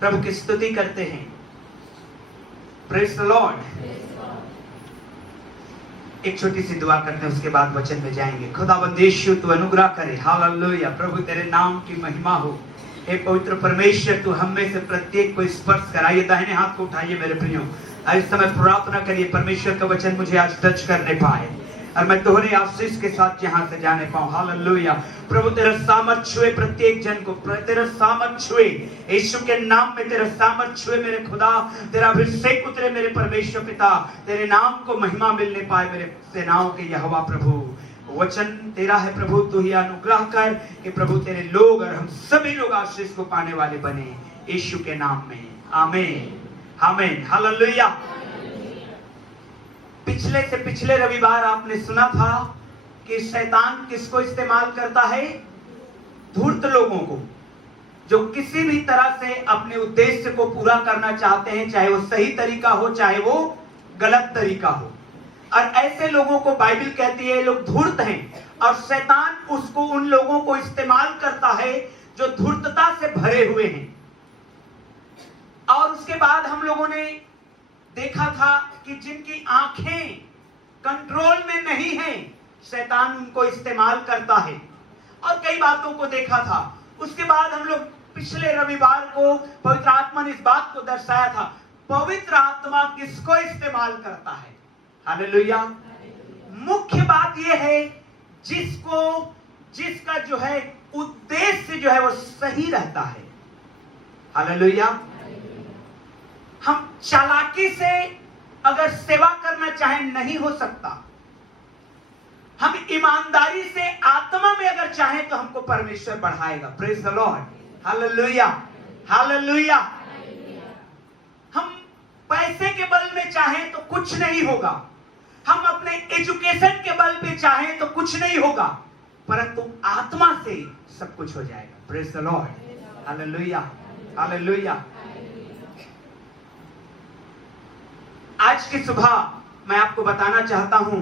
प्रभु की स्तुति करते हैं। Praise the Lord. एक छोटी सी दुआ करते हैं, उसके बाद वचन में जाएंगे। खुदावंद यीशु तू अनुग्रह करे। हालेलुया। प्रभु तेरे नाम की महिमा हो। हे पवित्र परमेश्वर, तू हम में से प्रत्येक को स्पर्श कराइए। दाहिने हाथ को उठाइए मेरे प्रियो। इस समय प्रार्थना करिए परमेश्वर का वचन मुझे आज टच करने पाए और मैं तोहरे आशीष के साथ यहाँ से जाने पाऊं। हालेलुया। प्रभु तेरा सामर्थ छुए प्रत्येक जन को, तेरा सामर्थ छुए यीशु के नाम में, तेरा सामर्थ छुए मेरे खुदा, तेरा अभिषेक उतरे मेरे परमेश्वर पिता, तेरे नाम को महिमा मिलने पाए मेरे सेनाओं के यहोवा प्रभु। वचन तेरा है प्रभु, तू ही अनुग्रह कर कि प्रभु तेरे लोग और हम सभी लोग आशीष को पाने वाले बने यीशु के नाम में। आमीन आमीन। हालेलुया। पिछले से पिछले रविवार आपने सुना था कि शैतान किसको इस्तेमाल करता है? धूर्त लोगों को, जो किसी भी तरह से अपने उद्देश्य को पूरा करना चाहते हैं, चाहे वो सही तरीका हो चाहे वो गलत तरीका हो। और ऐसे लोगों को बाइबल कहती है लोग धूर्त हैं, और शैतान उसको उन लोगों को इस्तेमाल करता है जो धूर्तता से भरे हुए हैं। और उसके बाद हम लोगों ने देखा था कि जिनकी आंखें कंट्रोल में नहीं हैं, शैतान उनको इस्तेमाल करता है, और कई बातों को देखा था। उसके बाद हम लोग पिछले रविवार को पवित्र आत्मा ने इस बात को दर्शाया था, पवित्र आत्मा किसको इस्तेमाल करता है। हालेलुया। मुख्य बात यह है जिसका जो है उद्देश्य जो है वो सही रहता है। हालेलुया। हम चालाकी से अगर सेवा करना चाहें नहीं हो सकता। हम ईमानदारी से आत्मा में अगर चाहें तो हमको परमेश्वर बढ़ाएगा। Praise the Lord. Hallelujah hallelujah. हम पैसे के बल में चाहें तो कुछ नहीं होगा, हम अपने एजुकेशन के बल पे चाहें तो कुछ नहीं होगा, परंतु आत्मा से सब कुछ हो जाएगा। Praise the Lord. Hallelujah hallelujah. आज की सुबह मैं आपको बताना चाहता हूं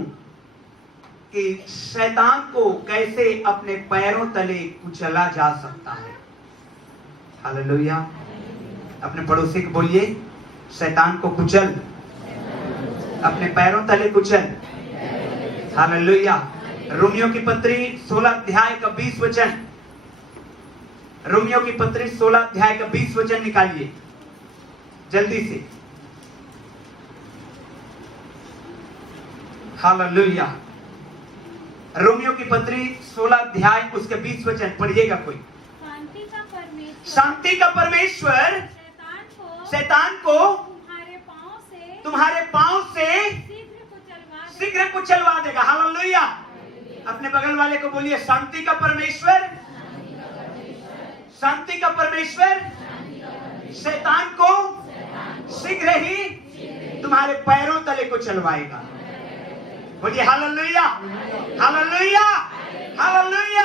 कि शैतान को कैसे अपने पैरों तले कुचला जा सकता है। हालेलुया। अपने पड़ोसी को बोलिए, शैतान को कुचल, अपने पैरों तले कुचल। हालेलुया। रोमियो की पत्री 16 अध्याय का 20 वचन, रोमियो की पत्री 16 अध्याय का 20 वचन निकालिए जल्दी से। हालेलुया। रोमियो की पत्री 16 अध्याय उसके 20 वचन पढ़िएगा कोई। शांति का परमेश्वर शैतान को तुम्हारे पांव से शीघ्र कुचलवा देगा। हालेलुया। अपने बगल वाले को बोलिए, शांति का परमेश्वर, शांति का परमेश्वर शैतान को शीघ्र ही तुम्हारे पैरों तले को चलवाएगा। बोलिए हालेलुया हालेलुया हालेलुया।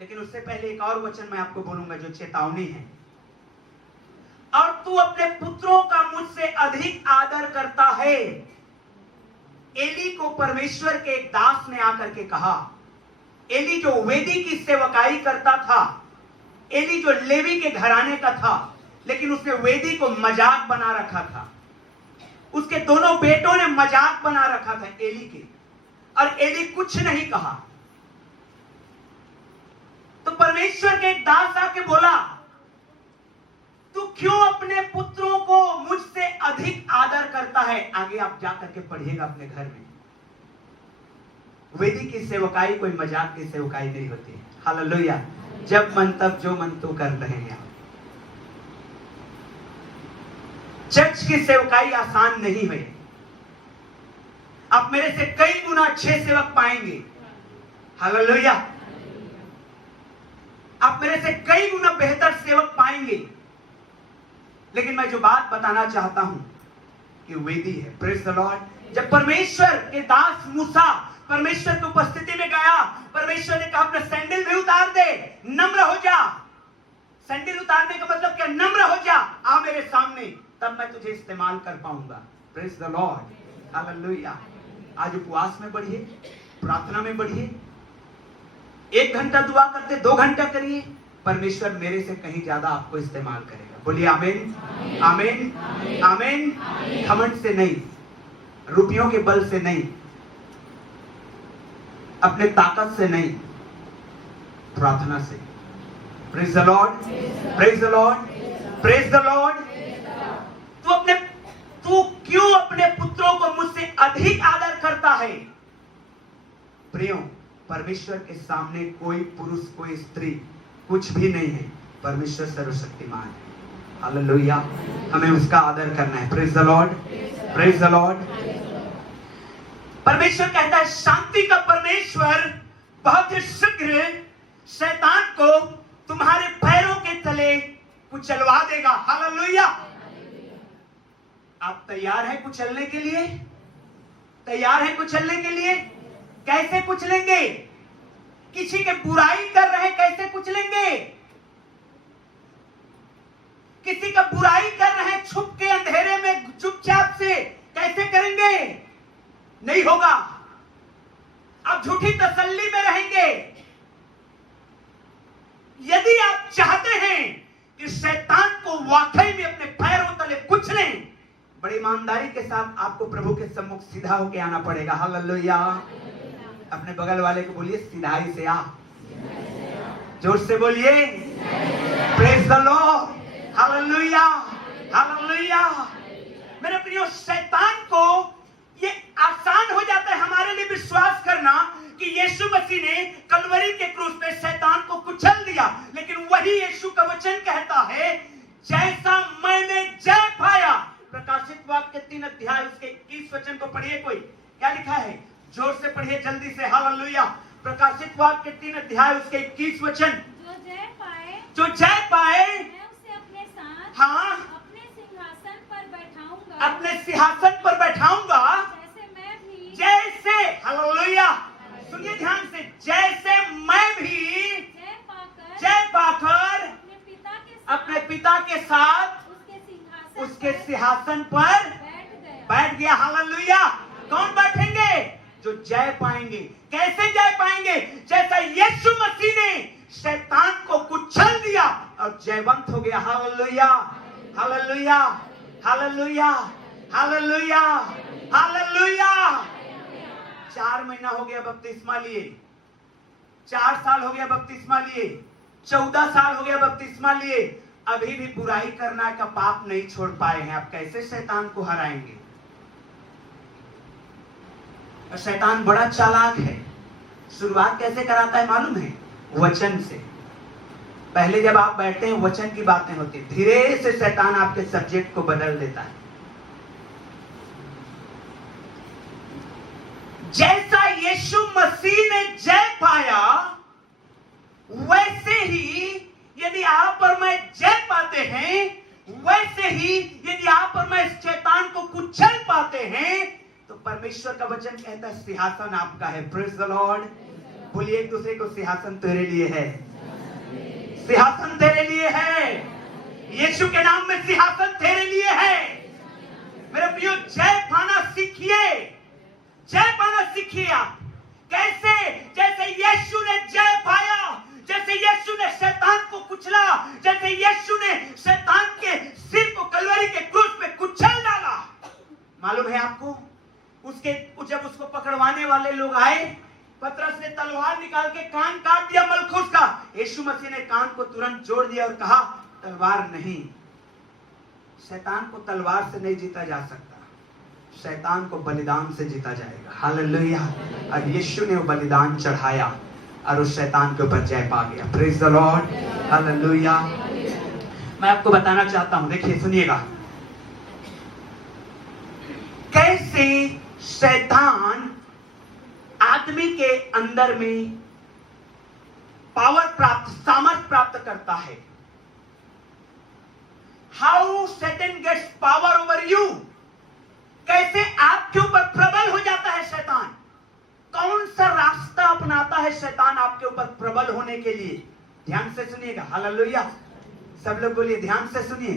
लेकिन उससे पहले एक और वचन मैं आपको बोलूंगा जो चेतावनी है। और तू अपने पुत्रों का मुझसे अधिक आदर करता है। एली को परमेश्वर के एक दास ने आकर के कहा। एली जो वेदी की सेवकाई करता था, एली जो लेवी के घराने का था, लेकिन उसने वेदी को मजाक बना रखा था। उसके दोनों बेटों ने मजाक बना रखा था एली के, और एली कुछ नहीं कहा। तो परमेश्वर के एक दास आके बोला, तू क्यों अपने पुत्रों को मुझसे अधिक आदर करता है। आगे आप जाकर के पढ़िएगा अपने घर में। वेदी की सेवकाई कोई मजाक की सेवकाई नहीं होती है। हालेलुया। जब मन तब जो मन तो कर रहे हैं आप। चर्च की सेवकाई आसान नहीं है। आप मेरे से कई गुना अच्छे सेवक पाएंगे। हालेलुया। आप मेरे से कई गुना बेहतर सेवक पाएंगे। लेकिन मैं जो बात बताना चाहता हूं कि वेदी है। Praise the Lord. जब परमेश्वर के दास मूसा परमेश्वर की उपस्थिति में गया, परमेश्वर ने कहा अपने सैंडल भी उतार दे, नम्र हो जा। सैंडल उतारने का मतलब क्या? नम्र हो जा, आ मेरे सामने, तब मैं तुझे इस्तेमाल कर पाऊंगा। Praise the Lord. हालेलुया। आज उपवास में बढ़िए, प्रार्थना में बढ़िए। 1 घंटा दुआ करते 2 घंटा करिए, परमेश्वर मेरे से कहीं ज्यादा आपको इस्तेमाल करेगा। बोलिए आमीन, आमीन, आमीन। घमंड से नहीं, रुपयों के बल से नहीं, अपने ताकत से नहीं, प्रार्थना से। Praise the Lord, praise the Lord, praise the Lord. तू क्यों अपने पुत्रों को मुझसे अधिक आदर करता है? प्रियो, परमेश्वर के सामने कोई पुरुष कोई स्त्री कुछ भी नहीं है। परमेश्वर सर्वशक्तिमान है। हालेलुया। हमें उसका आदर करना है। Praise the Lord, praise the Lord. परमेश्वर कहता है शांति का परमेश्वर बहुत ही शीघ्र शैतान को तुम्हारे पैरों के तले कुचलवा देगा। हालेलुया। आप तैयार हैं कुचलने के लिए? तैयार हैं कुचलने के लिए? कैसे कुचलेंगे? किसी के बुराई कर रहे हैं, कैसे कुचलेंगे? किसी का बुराई कर रहे हैं छुप के अंधेरे में चुपचाप से, कैसे करेंगे? नहीं होगा। आप झूठी तसल्ली में रहेंगे। यदि आप चाहते हैं कि शैतान को वाकई में अपने पैरों तले कुचलें, बड़ी ईमानदारी के साथ आपको प्रभु के सम्मुख सीधा होके आना पड़ेगा। हालेलुया। अपने बगल वाले को बोलिए सीधाई से आ। जोर से बोलिए praise the Lord. Hallelujah, hallelujah. मेरे प्रियो, शैतान को ये आसान हो जाता है हमारे लिए विश्वास करना कि यीशु मसीह ने कलवरी के क्रूस पे शैतान को कुचल दिया, लेकिन वही यीशु का वचन कहता है जैसा मैंने जय पाया। प्रकाशित वाक्य 3 अध्याय उसके 21 वचन को पढ़िए। कोई क्या लिखा है? जोर से पढ़िए जल्दी से। हालेलुया। प्रकाशित वाक्य 3 अध्याय उसके 21 वचन। जो जय पाए मैं उसे अपने साथ हाँ अपने सिंहासन पर बैठाऊंगा, अपने सिंहासन पर बैठाऊंगा, जैसे मैं भी जैसे। हालेलुया। सुनिए ध्यान से, जैसे मैं भी जय पाकर अपने पिता के साथ उसके सिंहासन पर बैठ गया। हालेलुया। कौन बैठेंगे? जो जय पाएंगे। कैसे जय पाएंगे? जैसा यीशु मसीह ने शैतान को कुचल दिया और जयवंत हो गया। Hallelujah, hallelujah, hallelujah, hallelujah, hallelujah. 4 महीना हो गया बपतिस्मा लिए, 4 साल हो गया बपतिस्मा लिए, 14 साल हो गया बपतिस्मा लिए, अभी भी बुराई करना का पाप नहीं छोड़ पाए हैं। आप कैसे शैतान को हराएंगे? और शैतान बड़ा चालाक है। शुरुआत कैसे कराता है मालूम है? वचन से। पहले जब आप बैठते हैं वचन की बातें होती, धीरे से शैतान आपके सब्जेक्ट को बदल देता है। जैसा यीशु मसीह ने जय पाया, वैसे ही यदि आप और मैं जय पाते हैं, वैसे ही यदि आप और मैं शैतान को कुचल पाते हैं, तो परमेश्वर का वचन कहता है सिंहासन आपका है। Praise the Lord. बोलिए एक दूसरे को, सिंहासन तेरे लिए है, सिंहासन तेरे लिए है। यीशु के नाम में सिंहासन तेरे लिए है। मेरे प्रियो, जय पाना सीखिए, जय पाना सीखिए। आप कैसे? जैसे यीशु ने जय पाया, जैसे यीशु ने शैतान को कुचला, जैसे यीशु ने शैतान के सिर को कलवरी के क्रूस पे कुचल डाला। मालूम है आपको, जब उसको पकड़वाने वाले लोग आए, पतरस ने तलवार निकाल के कान काट दिया मलखूस का। यीशु मसीह ने कान को तुरंत जोड़ दिया और कहा तलवार नहीं। शैतान को तलवार से नहीं जीता जा सकता, शैतान को बलिदान से जीता जाएगा। हालेलुया। और यीशु ने वो बलिदान चढ़ाया और उस शैतान के ऊपर जय पा गया। Praise the Lord. हालेलुया। मैं आपको बताना चाहता हूं, देखिए सुनिएगा, कैसे शैतान आदमी के अंदर में पावर प्राप्त, सामर्थ प्राप्त करता है। How Satan gets power over you. कैसे आपके ऊपर प्रबल हो जाता है शैतान। कौन सा रास्ता अपनाता है शैतान आपके ऊपर प्रबल होने के लिए? ध्यान से सुनिएगा। हालेलुया। सब लोग बोलिए ध्यान से सुनिए।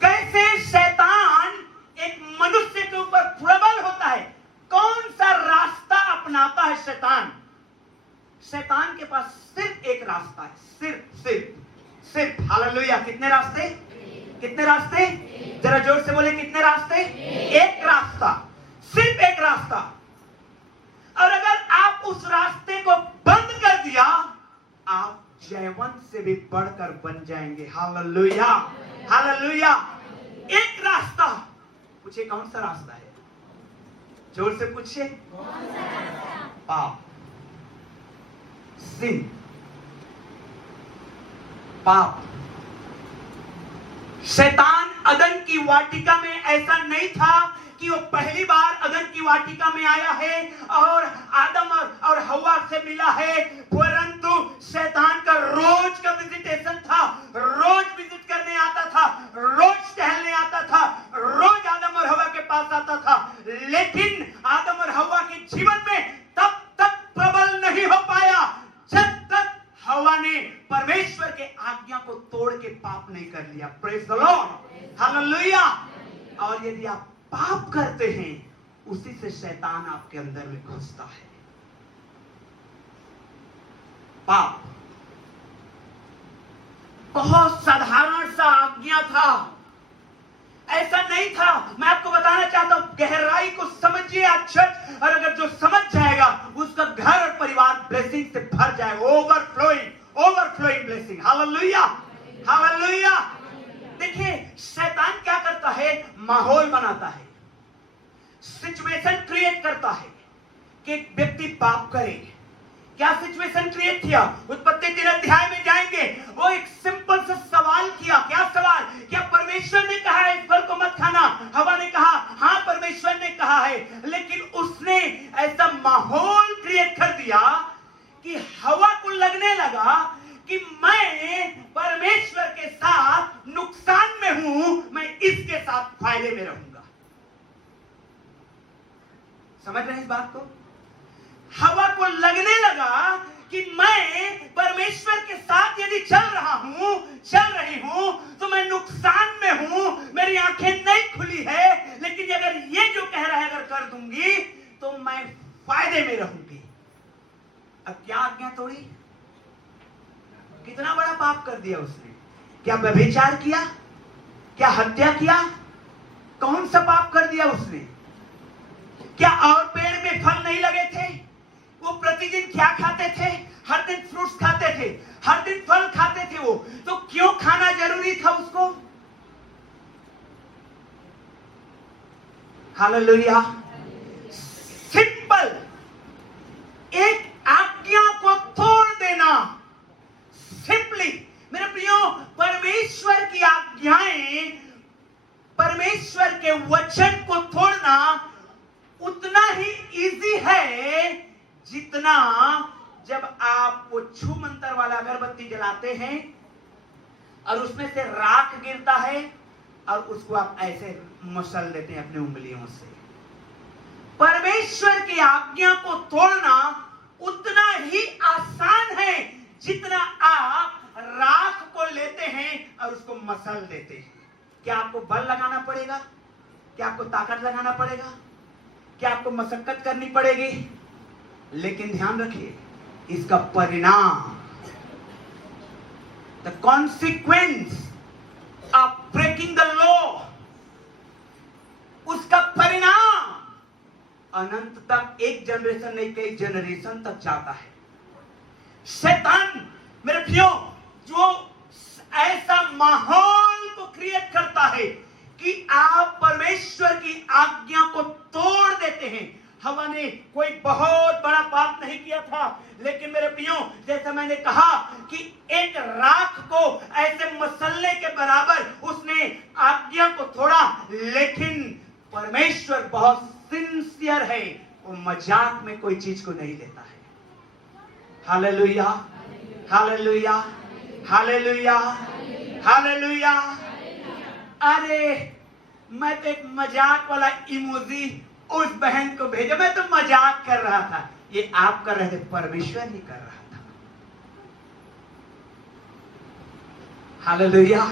कैसे शैतान एक मनुष्य के ऊपर प्रबल होता है। कौन सा रास्ता अपनाता है शैतान? शैतान के पास सिर्फ एक रास्ता है, सिर्फ सिर्फ सिर्फ। हालेलुया। कितने रास्ते? कितने रास्ते? जरा जोर से बोले, कितने रास्ते? एक रास्ता, सिर्फ एक रास्ता। और अगर आप उस रास्ते को बंद कर दिया, आप जयवंत से भी बढ़कर बन जाएंगे। Hallelujah, hallelujah. एक रास्ता। पूछे कौन सा रास्ता है? जोर से पूछिए। पाप, सिन, पाप। शैतान अदन की वाटिका में ऐसा नहीं था कि वो पहली बार अदन की वाटिका में आया है और आदम और हवा से मिला है, परंतु शैतान का रोज का विजिटेशन था। रोज विजिट करने आता था, रोज टहलने आता था, रोज आदम और हवा के पास आता था। लेकिन आदम और हवा के जीवन में तब तक प्रबल नहीं हो पाया जब तक हवा ने परमेश्वर के आज्ञा को तोड़ के पाप नहीं कर लिया। Praise the Lord, hallelujah. और यदि आप पाप करते हैं, उसी से शैतान आपके अंदर में घुसता है। पाप बहुत साधारण सा आज्ञा था, ऐसा नहीं था। मैं आपको बताना चाहता हूं, गहराई को समझिए आप चर्च, और अगर जो समझ जाएगा उसका घर और परिवार ब्लेसिंग से भर जाएगा। Overflowing, overflowing blessing. Hallelujah, hallelujah. देखिए शैतान क्या करता है? माहौल बनाता है, सिचुएशन क्रिएट करता है कि एक व्यक्ति पाप करे। क्या सिचुएशन क्रिएट किया? उत्पत्ति 3 अध्याय में जाएंगे, वो एक सिंपल सा सवाल किया। क्या सवाल? क्या परमेश्वर ने कहा है इस फल को मत खाना? हवा ने कहा हां परमेश्वर ने कहा है, लेकिन उसने ऐसा माहौल क्रिएट कर दिया कि हवा को लगने लगा कि मैं परमेश्वर के साथ नुकसान में हूं, मैं इसके साथ फायदे में रहूंगा। समझ रहे हैं इस बात को? हवा को लगने लगा कि मैं परमेश्वर के साथ यदि चल रही हूं तो मैं नुकसान में हूं, मेरी आंखें नहीं खुली है, लेकिन अगर ये जो कह रहा है अगर कर दूंगी तो मैं फायदे में रहूंगी। अब क्या आज्ञा तोड़ी? कितना बड़ा पाप कर दिया उसने। क्या व्यभिचार किया? क्या हत्या किया? कौन सा पाप कर दिया उसने? क्या और पेड़ में फल नहीं लगे थे? वो प्रतिदिन क्या खाते थे? हर दिन फ्रूट्स खाते थे, हर दिन फल खाते थे। वो तो क्यों खाना जरूरी था उसको? हालेलुया। सिंपल एक आज्ञा को तोड़ देना। सिंपली मेरे प्रियो, परमेश्वर की आज्ञाएं, परमेश्वर के वचन को तोड़ना उतना ही इजी है जितना जब आप वो छू मंतर वाला अगरबत्ती जलाते हैं और उसमें से राख गिरता है और उसको आप ऐसे मसल देते हैं अपनी उंगलियों से। परमेश्वर की आज्ञा को तोड़ना उतना ही आसान है जितना आप राख को लेते हैं और उसको मसल देते हैं। क्या आपको बल लगाना पड़ेगा? क्या आपको ताकत लगाना पड़ेगा? क्या आपको मशक्कत करनी पड़ेगी? लेकिन ध्यान रखिए, इसका परिणाम, the consequence of breaking the law, उसका परिणाम अनंत तक, एक जनरेशन नहीं कई जनरेशन तक जाता है। शैतान मेरे प्रियो जो ऐसा माहौल को क्रिएट करता है कि आप परमेश्वर की आज्ञा को तोड़ देते हैं। हवा ने कोई बहुत बड़ा पाप नहीं किया था, लेकिन मेरे प्रियो जैसा मैंने कहा कि एक राख को ऐसे मसलने के बराबर उसने आज्ञा को तोड़ा। लेकिन परमेश्वर बहुत सिंसियर है, वो मजाक में कोई चीज को नहीं लेता है। Hallelujah, hallelujah, hallelujah, hallelujah. अरे मैं तो एक मजाक वाला इमोजी उस बहन को भेजा, मैं तो मजाक कर रहा था। ये आप कर रहे थे, परमेश्वर नहीं कर रहा था। हालेलुया।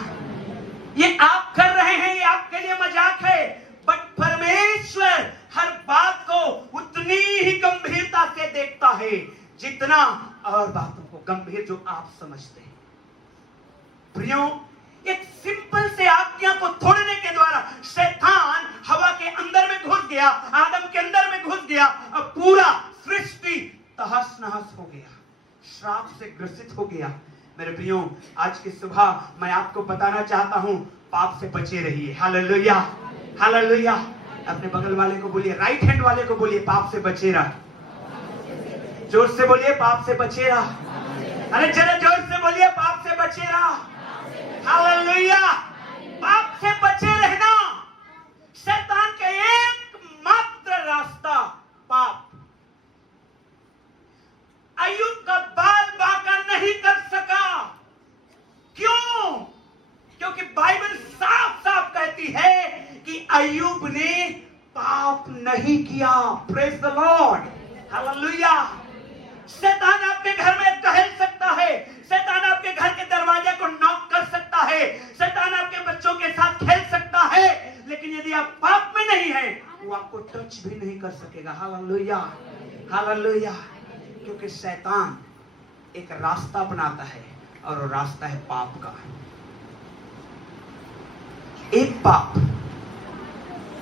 ये आप कर रहे हैं, ये आपके लिए मजाक है, बट परमेश्वर हर बात को उतनी ही गंभीरता से देखता है जितना और बातों को गंभीर जो आप समझते हैं। प्रियो, एक सिंपल से आज्ञा को तोड़ने के द्वारा शैतान हवा के अंदर में घुस गया, आदम के अंदर में घुस गया, अब पूरा सृष्टि तहस नहस हो गया, श्राप से ग्रसित हो गया। मेरे प्रियो, आज की सुबह मैं आपको बताना चाहता हूं, पाप से बचे रहिए। Hallelujah, hallelujah. अपने बगल वाले को बोलिए, राइट हैंड वाले को बोलिए, पाप से बचे रह। जोर से बोलिए, पाप से बचे रह। अरे जरा जोर से बोलिए, पाप से बचे रह। हालेलुया। पाप से बचे रहना शैतान का एकमात्र रास्ता पाप। अय्यूब का बाल बांका नहीं कर सका। क्यों? क्योंकि बाइबल साफ साफ कहती है कि अय्यूब ने पाप नहीं किया। Praise the Lord, hallelujah. शैतान आपके घर में टहल सकता है, शैतान आपके घर के दरवाजे को नॉक कर सकता है, शैतान आपके बच्चों के साथ खेल सकता है, लेकिन यदि आप पाप में नहीं हैं, वो आपको टच भी नहीं कर सकेगा। Hallelujah, hallelujah. क्योंकि शैतान एक रास्ता बनाता है और वो रास्ता है पाप का। एक पाप,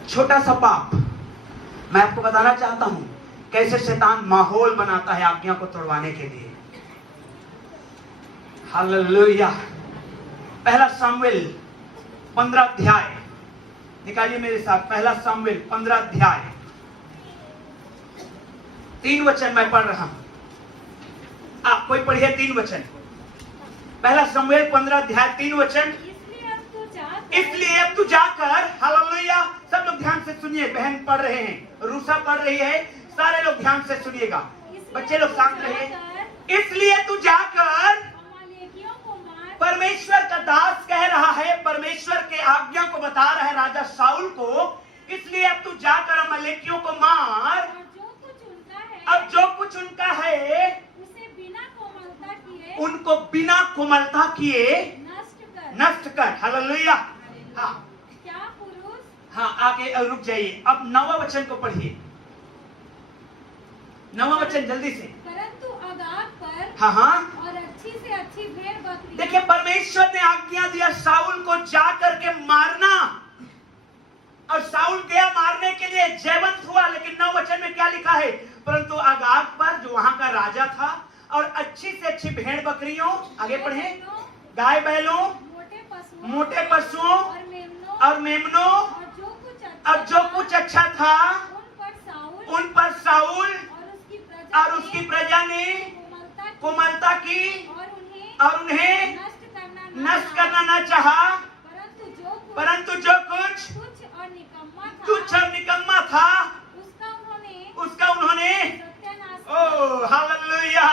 छोटा सा पाप। मैं आपको बताना चाहता हूं कैसे शैतान माहौल बनाता है आज्ञा को तोड़वाने के लिए। हालेलुया। पहला सामुएल 15 अध्याय निकालिए मेरे साथ। पहला सामुएल 15 अध्याय 3 वचन मैं पढ़ रहा हूं, आप कोई पढ़िए 3 वचन। पहला सामुएल 15 अध्याय 3 वचन। इसलिए अब तू जाकर, हालेलुया, सब लोग ध्यान से सुनिए। बहन पढ़ रहे हैं, रूसा पढ़ रही है, सारे लोग ध्यान से सुनिएगा, बच्चे लोग शांत रहिए। इसलिए तू जाकर, परमेश्वर का दास कह रहा है, परमेश्वर के आज्ञा को बता रहा है राजा शाऊल को, इसलिए अब तू जाकर अमालेकियों को मार। अब जो कुछ उनका है उनको बिना कोमलता किए नष्ट कर। हालेलुया। हाँ, क्या पुरुष? हाँ, आगे रुक जाइए। अब 9वां वचन को पढ़िए, 9वां वचन जल्दी से। परंतु अगाग पर, हाँ हाँ, और अच्छी से अच्छी भेड़ बकरी। देखिए, परमेश्वर ने आज्ञा दिया शाऊल को जा करके मारना, और शाऊल गया मारने के लिए, जयवंत हुआ। लेकिन 9 वचन में क्या लिखा है? परंतु अगाग पर, जो वहां का राजा था, और अच्छी से अच्छी भेड़ बकरियों, आगे पढ़े, गाय बैलों, मोटे पशुओं और मेमनों, और जो कुछ अच्छा था उन पर शाऊल और उसकी प्रजा ने कोमलता की और उन्हें नष्ट करना न चाहा। परंतु जो कुछ तुच्छ और निकम्मा था उसका उन्होंने ओह हालेलुया।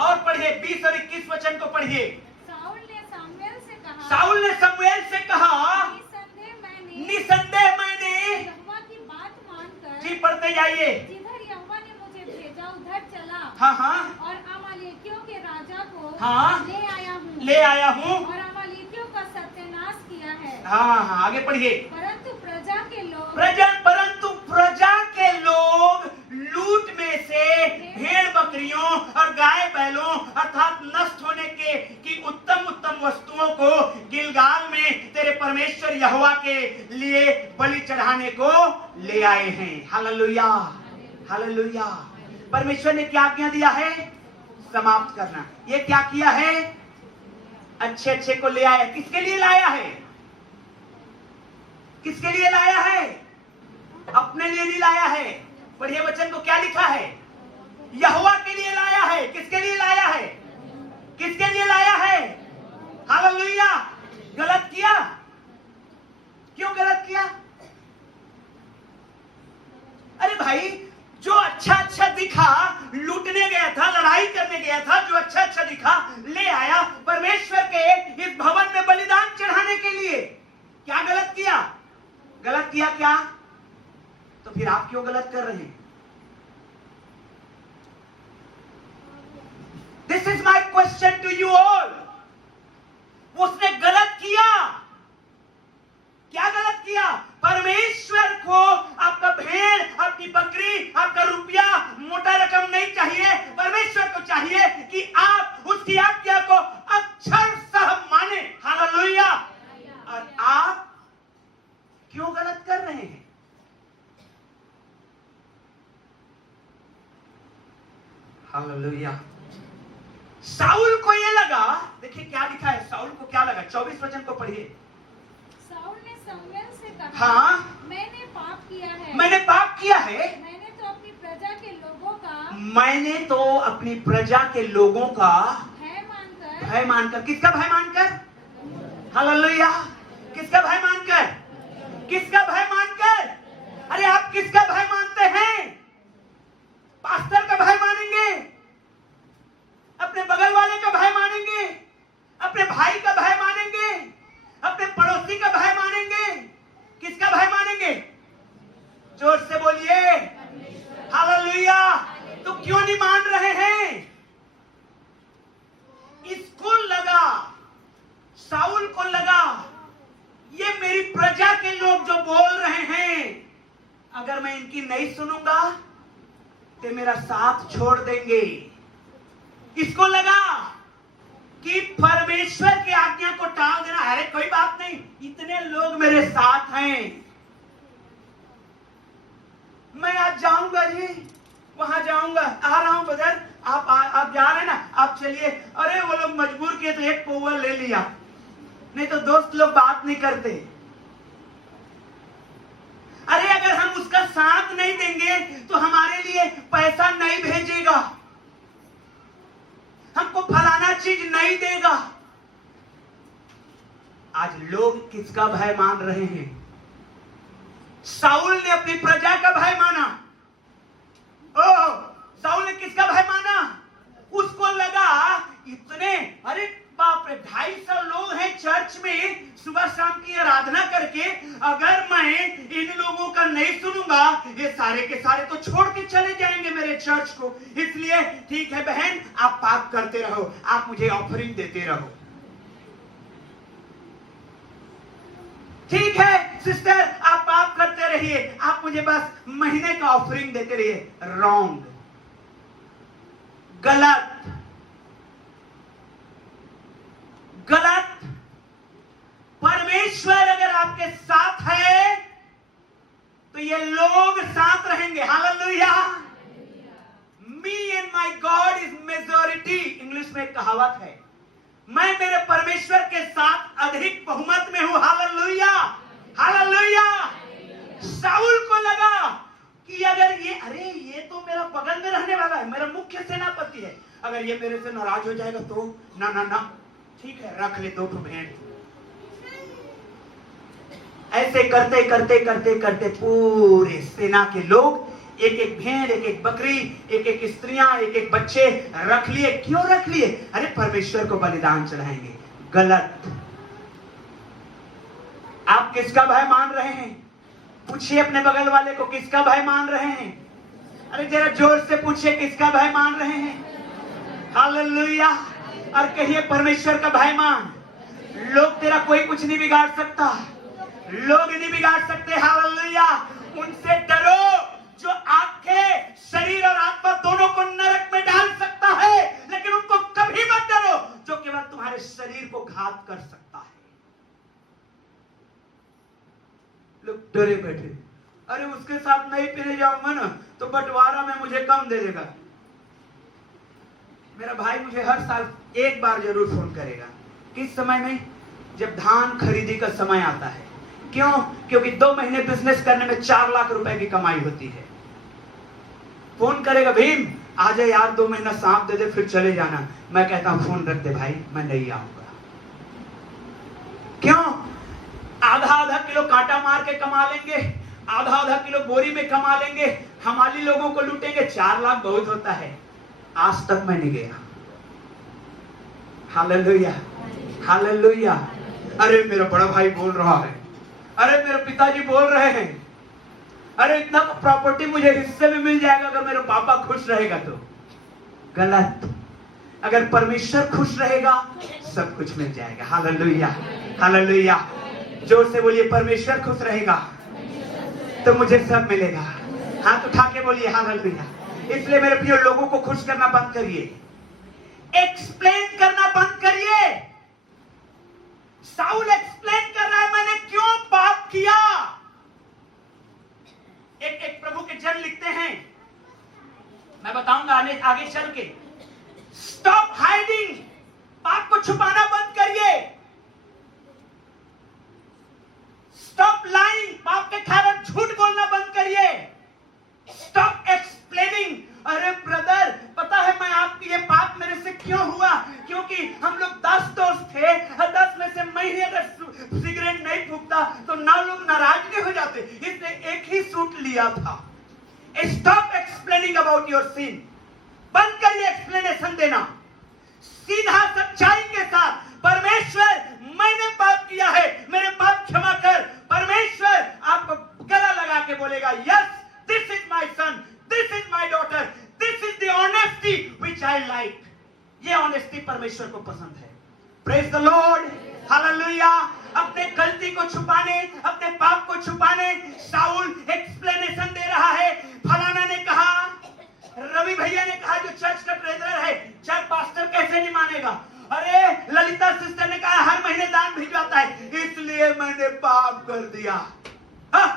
और पढ़िए 20 और 21 वचन को पढ़िए। शाऊल ने शमूएल से कहा, निसंदेह मैंने यहोवा की बात मानकर, जी पढ़ते जाइए, जिधर यहोवा ने मुझे भेजा उधर चला। हाँ हाँ, और अमालेकियों के राजा को हाँ, ले आया हूँ और अमालेकियों का सत्यानाश किया है। हाँ हाँ, आगे पढ़िए। परंतु प्रजा के लोग लूट में से भेड़ बकरियों और गाय बैलों अर्थात नष्ट होने की उत्तम उत्तम वस्तुओं को गिलगाल में तेरे परमेश्वर यहोवा के लिए बलि चढ़ाने को ले आए हैं। Hallelujah, hallelujah. परमेश्वर ने क्या आज्ञा दिया है? समाप्त करना। ये क्या किया है? अच्छे अच्छे को ले आया। किसके लिए लाया है? किसके लिए लाया है? अपने लिए नहीं लाया है। पढ़िए वचन को, क्या लिखा है? यहोवा के लिए लाया है। किसके लिए लाया है? किसके लिए लाया है? हालेलुया। गलत किया? क्यों गलत किया? अरे भाई, जो अच्छा अच्छा दिखा, लूटने गया था, लड़ाई करने गया था, जो अच्छा अच्छा दिखा ले आया परमेश्वर के इस भवन में बलिदान चढ़ाने के लिए। क्या गलत किया? गलत किया क्या? तो फिर आप क्यों गलत कर रहे हैं? This is my question to you all. उसने गलत किया। क्या गलत किया? परमेश्वर को आपका भेड़, आपकी बकरी, आपका रुपया, मोटा रकम नहीं चाहिए। परमेश्वर को चाहिए हालेलुया। साउल को ये लगा, देखिए क्या लिखा है, साउल को क्या लगा, 24 वचन को पढ़िए। साउल ने शमूएल से कहा, हाँ, मैंने पाप किया है। मैंने पाप किया है। मैंने तो अपनी प्रजा के लोगों का मैंने तो अपनी प्रजा के लोगों का भय मानकर किसका भय मानकर? हालेलुया। किसका भय मानकर? किसका भय मानकर? अरे आप किसका भय मानते हैं? पास्टर का भय मानेंगे? अपने बगल वाले का भय मानेंगे? अपने भाई का भय मानेंगे? अपने पड़ोसी का भय मानेंगे? किसका भय मानेंगे? जोर से बोलिए हालेलुया। तो क्यों नहीं मान रहे हैं? इसको लगा, साउल को लगा, ये मेरी प्रजा के लोग जो बोल रहे हैं, अगर मैं इनकी नहीं सुनूंगा तो मेरा साथ छोड़ देंगे। इसको लगा कि परमेश्वर की आज्ञा को टाल देना, अरे कोई बात नहीं, इतने लोग मेरे साथ हैं, मैं आज जाऊंगा जी, वहां जाऊंगा, आ रहा हूं ब्रदर, आप जा रहे हैं ना, आप चलिए। अरे वो लोग मजबूर किए तो एक पौवा ले लिया, नहीं तो दोस्त लोग बात नहीं करते। अरे अगर हम उसका साथ नहीं देंगे तो हमारे लिए पैसा नहीं भेजेगा, हमको फलाना चीज नहीं देगा। आज लोग किसका भय मान रहे हैं? साउल ने अपनी प्रजा का भय माना। साउल ने किसका भय माना? उसको लगा इतने, अरे बाप रे, 250 लोग हैं चर्च में सुबह शाम की आराधना करके, अगर मैं इन लोगों का नहीं सुनूंगा ये सारे के सारे तो छोड़ के चले जाएंगे मेरे चर्च को। इसलिए ठीक है बहन, आप पाप करते रहो, आप मुझे ऑफरिंग देते रहो। ठीक है सिस्टर, आप पाप करते रहिए, आप मुझे बस महीने का ऑफरिंग देते रहिए। रॉन्ग, गलत, गलत। परमेश्वर अगर आपके साथ है तो ये लोग साथ रहेंगे। Hallelujah. Me and my God is majority, English में एक कहावत है, मैं मेरे परमेश्वर के साथ अधिक बहुमत में हूं। Hallelujah, hallelujah. साउल को लगा कि अगर ये, अरे ये तो मेरा बगल में रहने वाला है, मेरा मुख्य सेनापति है, अगर ये मेरे से नाराज हो जाएगा तो ना ना ना, ठीक है रख ले 2 भेड़। ऐसे करते करते करते करते पूरे सेना के लोग एक एक भेड़, एक एक बकरी, एक एक स्त्रियां, एक एक बच्चे रख लिए। क्यों रख लिए? अरे परमेश्वर को बलिदान चढ़ाएंगे। गलत। आप किसका भय मान रहे हैं? पूछिए अपने बगल वाले को, किसका भय मान रहे हैं? अरे जरा जोर से पूछिए, किसका भय मान रहे हैं? हालेलुया। और कहिए परमेश्वर का भय मान। लोग तेरा कोई कुछ नहीं बिगाड़ सकता, लोग नहीं बिगाड़ सकते। हालेलुया। उनसे डरो जो आपके शरीर और आत्मा दोनों को नरक में डाल सकता है, लेकिन उनको कभी मत डरो जो केवल तुम्हारे शरीर को घात कर सकता है। लोग डरे बैठे, अरे उसके साथ नहीं पीने जाऊंगा ना तो बंटवारा में मुझे कम दे देगा। मेरा भाई मुझे हर साल एक बार जरूर फोन करेगा। किस समय में? जब धान खरीदी का समय आता है। क्यों? क्योंकि 2 महीने बिजनेस करने में 4 लाख रुपए की कमाई होती है। फोन करेगा, भीम आ जा यार 2 महीना सांप दे दे फिर चले जाना। मैं कहता हूं फोन रख दे भाई, मैं नहीं आऊंगा। क्यों? आधा आधा किलो कांटा मार के कमा लेंगे, आधा आधा किलो बोरी में कमा लेंगे, हमारी लोगों को लूटेंगे। 4 लाख बहुत होता है। आज तक मैं नहीं गया। Hallelujah, hallelujah. अरे मेरा बड़ा भाई बोल रहा है, अरे मेरे पिताजी बोल रहे हैं, अरे इतना प्रॉपर्टी मुझे हिस्से में मिल जाएगा अगर मेरा पापा खुश रहेगा तो। गलत। अगर परमेश्वर खुश रहेगा सब कुछ मिल जाएगा। Hallelujah, hallelujah. जोर से बोलिए, परमेश्वर खुश रहेगा तो मुझे सब मिलेगा। हाथ उठा के बोलिए हालेलुया। इसलिए मेरे प्रिय लोगों को खुश करना बंद करिए, एक्सप्लेन करना बंद करिए। साउल एक्सप्लेन कर रहा है मैंने क्यों पाप किया। एक प्रभु के जन लिखते हैं, मैं बताऊंगा आने आगे चल के स्टॉप हाइडिंग, पाप को छुपाना बंद करिए। स्टॉप लाइंग, पाप के कारण झूठ बोलना बंद करिए। स्टॉप एक्सप्लेनिंग, अरे ब्रदर पता है मैं आपकी ये पाप मेरे से क्यों हुआ, क्योंकि हम लोग 10 दोस्त थे, 10 में से मैं ही अगर सिगरेट नहीं फूकता तो 9 लोग नाराज नहीं हो जाते, इसने एक ही सूट लिया था। Stop explaining about your sin, बंद करिए एक्सप्लेनेशन देना। सीधा सच्चाई के साथ, परमेश्वर मैंने पाप किया है, मेरे पाप क्षमा कर। परमेश्वर आपको गला लगा के बोलेगा, yes this is my son, this is my daughter, this is the honesty which I like. ये ऑनेस्टी परमेश्वर को पसंद है। Praise the Lord, hallelujah. अपने गलती को छुपाने, अपने पाप को छुपाने शाऊल एक्सप्लेनेशन दे रहा है। फलाना ने कहा, रवि भैया ने कहा जो चर्च का ट्रेजरर है, चर्च पास्टर कैसे नहीं मानेगा। अरे ललिता सिस्टर ने कहा हर महीने दान भिजवाता है, इसलिए मैंने पाप कर दिया। हाँ?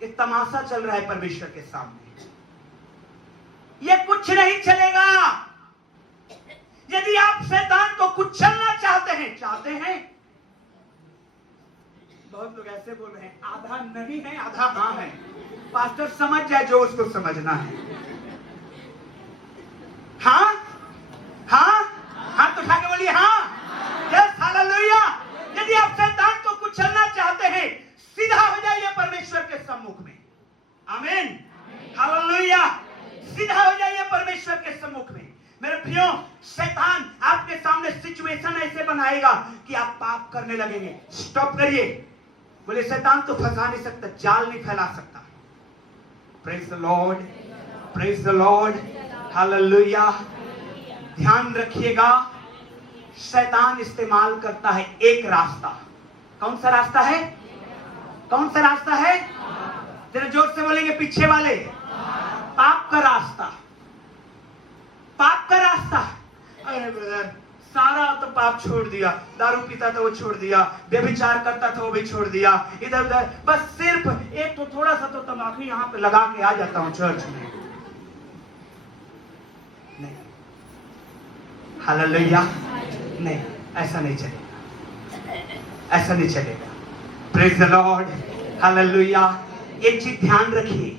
ये तमाशा चल रहा है परमेश्वर के सामने, ये कुछ नहीं चलेगा। यदि आप शैतान को कुचलना चाहते हैं, बहुत लोग ऐसे बोल रहे हैं आधा नहीं है आधा हाँ है। पास्टर समझ जाए जो उसको समझना है। हाँ हाँ, हाथ उठा के बोलिए हाँ, यस हालेलुया। यदि आप शैतान को कुचलना चाहते हैं, सीधा हो जाइए परमेश्वर के सम्मुख में। आमीन, हालेलुया। सीधा हो जाइए परमेश्वर के सम्मुख में। मेरे प्रियो, शैतान आपके सामने सिचुएशन ऐसे बनाएगा कि आप पाप करने लगेंगे। स्टॉप करिए, बोले शैतान तो फंसा नहीं सकता, जाल नहीं फैला सकता। Praise the Lord, praise the Lord, hallelujah. ध्यान रखिएगा, शैतान इस्तेमाल करता है एक रास्ता। कौन सा रास्ता है? कौन सा रास्ता है? जरा जोर से बोलेंगे पीछे वाले, पाप का रास्ता, पाप का रास्ता। अरे ब्रदर सारा तो पाप छोड़ दिया, दारू पीता था वो छोड़ दिया, व्यभिचार करता था वो भी छोड़ दिया, इधर उधर बस सिर्फ एक तो थोड़ा सा तो तम्बाकू यहाँ पे लगा के आ जाता हूँ चर्च में। नहीं, हालेलुया, नहीं ऐसा नहीं चलेगा, ऐसा नहीं चलेगा। Praise the Lord, hallelujah. एक चीज ध्यान रखिए,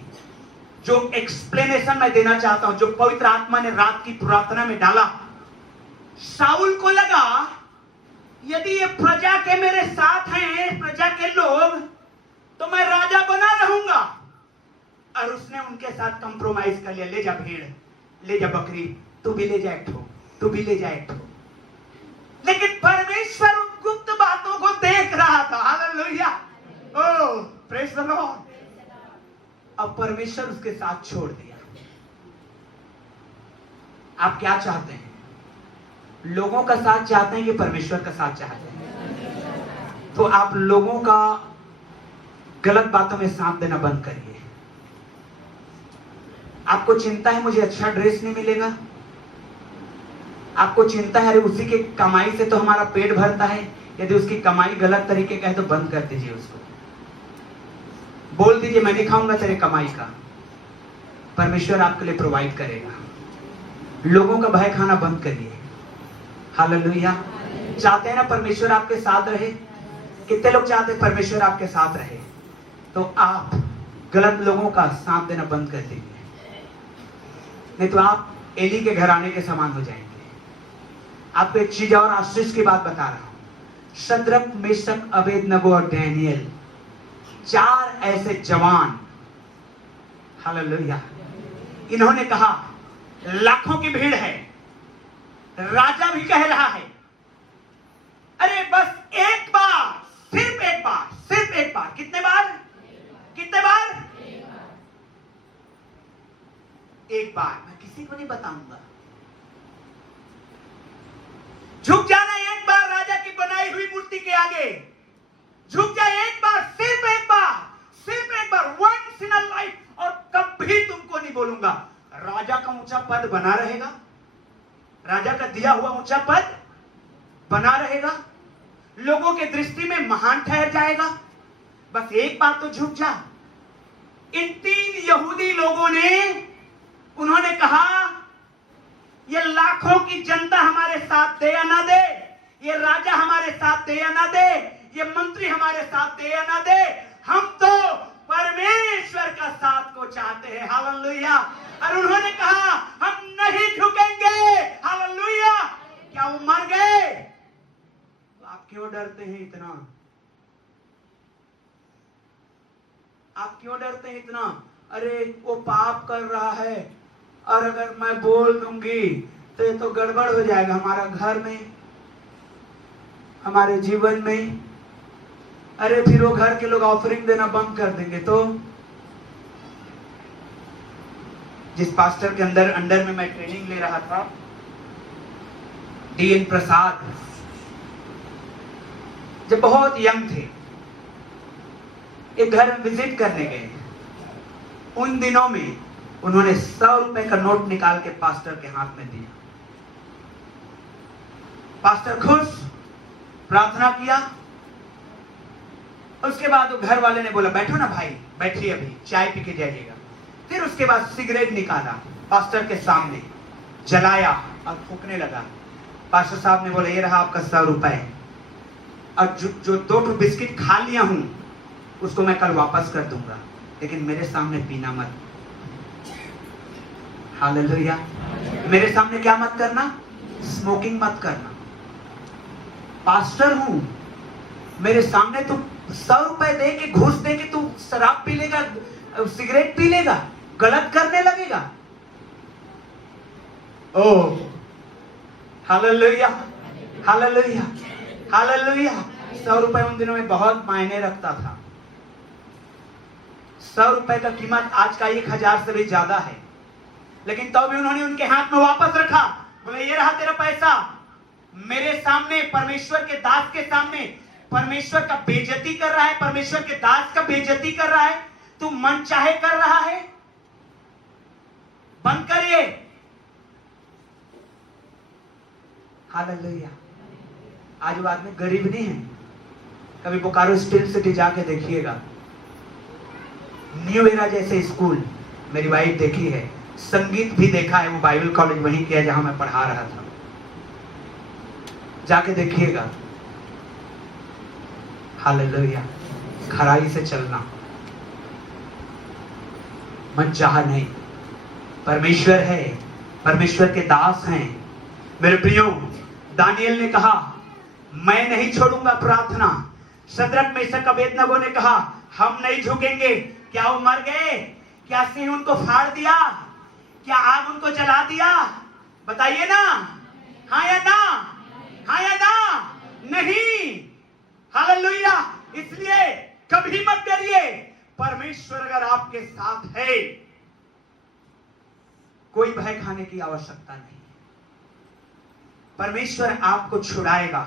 जो एक्सप्लेनेशन मैं देना चाहता हूं, जो पवित्र आत्मा ने रात की प्रार्थना में डाला, शाऊल को लगा यदि ये प्रजा के मेरे साथ हैं, प्रजा के लोग, तो मैं राजा बना रहूंगा। और उसने उनके साथ कंप्रोमाइज कर लिया, ले जा भेड़, ले जा बकरी, तू भी ले जा एक ठो, तू भी ले जा एक ठो। लेकिन परमेश्वर उन गुप्त बातों को देख रहा था। Hallelujah, oh praise the Lord. अब परमेश्वर उसके साथ छोड़ दिया। आप क्या चाहते हैं? लोगों का साथ चाहते हैं कि परमेश्वर का साथ चाहते हैं? तो आप लोगों का गलत बातों में साथ देना बंद करिए। आपको चिंता है मुझे अच्छा ड्रेस नहीं मिलेगा, आपको चिंता है अरे उसी के कमाई से तो हमारा पेट भरता है, यदि उसकी कमाई गलत तरीके का है तो बंद कर दीजिए उसको। बोल दीजिए मैं नहीं खाऊंगा तेरे कमाई का, परमेश्वर आपके लिए प्रोवाइड करेगा। लोगों का भय खाना बंद करिए। हालेलुया। चाहते हैं ना परमेश्वर आपके साथ रहे? कितने लोग चाहते हैं परमेश्वर आपके साथ रहे? तो आप गलत लोगों का साथ देना बंद कर दीजिए, नहीं तो आप एली के घराने के समान हो जाएंगे। आपको एक चीज और आशीष की बात बता रहा हूं। शद्रक, मेशक, अबेदनगो और डैनियल, 4 ऐसे जवान, हालेलुया, इन्होंने कहा लाखों की भीड़ है, राजा भी कह रहा है, अरे बस एक बार, सिर्फ एक बार, सिर्फ एक बार। कितने बार? कितने बार? एक बार। मैं किसी को नहीं बताऊंगा। झुक जाना एक बार राजा की बनाई हुई मूर्ति के आगे, झुक जाए एक बार, सिर्फ एक बार, सिर्फ एक बार, वंस इन अ लाइफ। और कभी तुमको नहीं बोलूंगा। राजा का ऊंचा पद बना रहेगा, राजा का दिया हुआ ऊंचा पद बना रहेगा, लोगों के दृष्टि में महान ठहर जाएगा। बस एक बार तो झुक जा। इन 3 यहूदी लोगों ने उन्होंने कहा ये लाखों की जनता हमारे साथ दे या ना दे, ये राजा हमारे साथ दे या ना दे, ये मंत्री हमारे साथ दे या ना दे, हम तो परमेश्वर का साथ को चाहते हैं। हालेलुया। और उन्होंने कहा हम नहीं झुकेंगे। हालेलुया। क्या वो मर गए? तो आप क्यों डरते हैं इतना? आप क्यों डरते हैं इतना? अरे वो पाप कर रहा है और अगर मैं बोल दूंगी तो ये तो गड़बड़ हो जाएगा हमारा घर में, हमारे जीवन में। अरे फिर वो घर के लोग ऑफरिंग देना बंद कर देंगे। तो जिस पास्टर के अंडर में मैं ट्रेनिंग ले रहा था, डीएन प्रसाद, जब बहुत यंग थे, एक घर में विजिट करने गए। उन दिनों में उन्होंने 100 रुपए का नोट निकाल के पास्टर के हाथ में दिया। पास्टर खुश, प्रार्थना किया। उसके बाद वो घर वाले ने बोला बैठो ना भाई, बैठिए अभी चाय पी के जाइएगा। फिर उसके बाद सिगरेट निकाला, पास्टर के सामने जलाया और फूकने लगा। पास्टर साहब ने बोला ये रहा आपका 100 रुपए, और जो 2 बिस्किट खा लिया हूं उसको मैं कल वापस कर दूंगा, लेकिन मेरे सामने पीना मत। हालेलुया। मेरे सामने क्या मत करना? स्मोकिंग मत करना। पास्टर हूं, मेरे सामने तू 100 रुपए दे के, घूस दे के तू शराब पी लेगा, सिगरेट पी लेगा, गलत करने लगेगा। Oh hallelujah, hallelujah, hallelujah. 100 रुपए उन दिनों में बहुत मायने रखता था। 100 रुपए का कीमत आज का 1000 से भी ज्यादा है, लेकिन तो भी उन्होंने उनके हाथ में वापस रखा। बोले ये रहा तेरा पैसा। मेरे सामने, परमेश्वर के दास के सामने, परमेश्वर का बेइज्जती कर रहा है, परमेश्वर के दास का बेइज्जती कर रहा है, तू मन चाहे कर रहा है, बंद करिए। हालेलुया। आज वो आदमी गरीब नहीं है। कभी बोकारो स्टील सिटी जाके देखिएगा, न्यू एरा जैसे स्कूल मेरी वाइफ देखी है, संगीत भी देखा है, वो बाइबल कॉलेज वहीं किया जहां मैं पढ़ा रहा था, जाके देखिएगा। हालेलुया। खराई से चलना, मन चाह नहीं। परमेश्वर है, परमेश्वर के दास हैं। मेरे प्रियो, दानियल ने कहा मैं नहीं छोड़ूंगा प्रार्थना। शद्रक मेशक अबेदनगो ने कहा हम नहीं झुकेंगे। क्या वो मर गए? क्या सिंह उनको फाड़ दिया? क्या आग उनको जला दिया? बताइए ना, हाँ या ना, हाँ या ना? नहीं। हालेलुया। इसलिए कभी मत डरिए। परमेश्वर अगर आपके साथ है, कोई भय खाने की आवश्यकता नहीं। परमेश्वर आपको छुड़ाएगा,